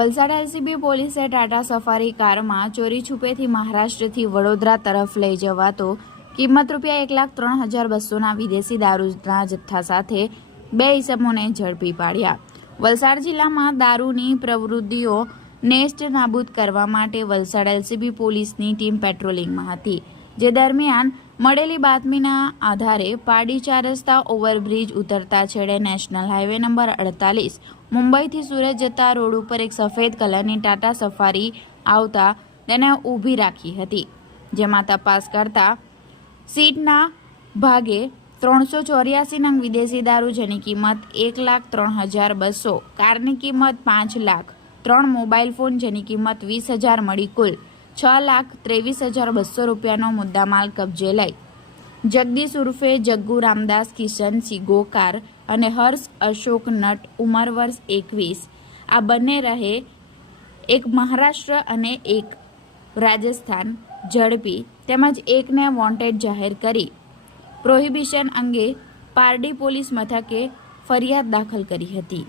Valsad LCB પોલીસે Tata safari કારમાં ચોરી છુપેથી મહારાષ્ટ્રથી વડોદરા તરફ લઈ જવાતો કિંમત ₹1,03,200ના વિદેશી દારૂના જથ્થા સાથે 2 ઇસમોને ઝડપી પાડ્યા। વલસાડ જિલ્લામાં દારૂની પ્રવૃત્તિઓ નેસ્ત નાબૂદ કરવા માટે વલસાડ એલસીબી પોલીસની ટીમ પેટ્રોલિંગમાં હતી, જે દરમિયાન મળેલી બાતમીના આધારે પાડી 4 રસ્તા ઓવરબ્રિજ ઉતરતા છેડે નેશનલ હાઈવે નંબર 48 મુંબઈથી સુરત જતા રોડ ઉપર એક સફેદ કલરની ટાટા સફારી આવતા તેને ઊભી રાખી હતી, જેમાં તપાસ કરતા સીટના ભાગે 384 નંગ વિદેશી દારૂ, જેની કિંમત 1,03,200, કારની કિંમત 5 લાખ, 3 મોબાઈલ ફોન જેની કિંમત 20,000 મળી કુલ 6,23,200 રૂપિયાનો મુદ્દામાલ કબજે લઈ જગદીશ ઉર્ફે જગ્ગુ રામદાસ કિશન સિગોકાર અને હર્ષ અશોક નટ ઉંમર વર્ષ 21 આ બંને રહે એક મહારાષ્ટ્ર અને એક રાજસ્થાન ઝડપી તેમજ એકને વોન્ટેડ જાહેર કરી પ્રોહિબિશન અંગે પારડી પોલીસ મથકે ફરિયાદ દાખલ કરી હતી।